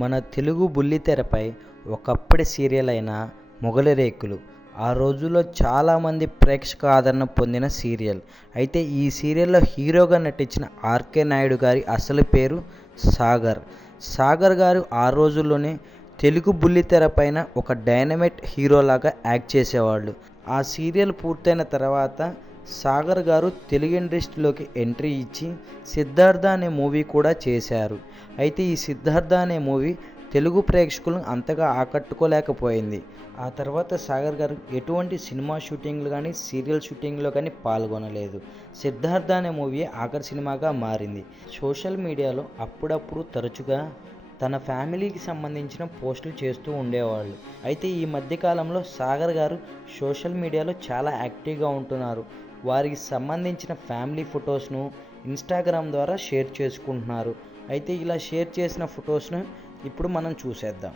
మన తెలుగు బుల్లితెరపై ఒకప్పటి సీరియల్ అయిన మొగలిరేకులు ఆ రోజుల్లో చాలామంది ప్రేక్షక ఆదరణ పొందిన సీరియల్. అయితే ఈ సీరియల్లో హీరోగా నటించిన ఆర్కే నాయుడు గారి అసలు పేరు సాగర్. సాగర్ గారు ఆ రోజుల్లోనే తెలుగు బుల్లితెర పైన ఒక డైనమైట్ హీరోలాగా యాక్ట్ చేసేవాళ్ళు. ఆ సీరియల్ పూర్తయిన తర్వాత సాగర్ గారు తెలుగు ఇండస్ట్రీలోకి ఎంట్రీ ఇచ్చి సిద్ధార్థ అనే మూవీ కూడా చేశారు. అయితే ఈ సిద్ధార్థ అనే మూవీ తెలుగు ప్రేక్షకులను అంతగా ఆకట్టుకోలేకపోయింది. ఆ తర్వాత సాగర్ గారు ఎటువంటి సినిమా షూటింగ్లు కానీ సీరియల్ షూటింగ్లో కానీ పాల్గొనలేదు. సిద్ధార్థ అనే మూవీ ఆఖరి సినిమాగా మారింది. సోషల్ మీడియాలో అప్పుడప్పుడు తరచుగా తన ఫ్యామిలీకి సంబంధించిన పోస్టులు చేస్తూ ఉండేవాళ్ళు. అయితే ఈ మధ్యకాలంలో సాగర్ గారు సోషల్ మీడియాలో చాలా యాక్టివ్గా ఉంటున్నారు. వారికి సంబంధించిన ఫ్యామిలీ ఫొటోస్ను ఇన్స్టాగ్రామ్ ద్వారా షేర్ చేసుకుంటున్నారు. అయితే ఇలా షేర్ చేసిన ఫొటోస్ను ఇప్పుడు మనం చూసేద్దాం.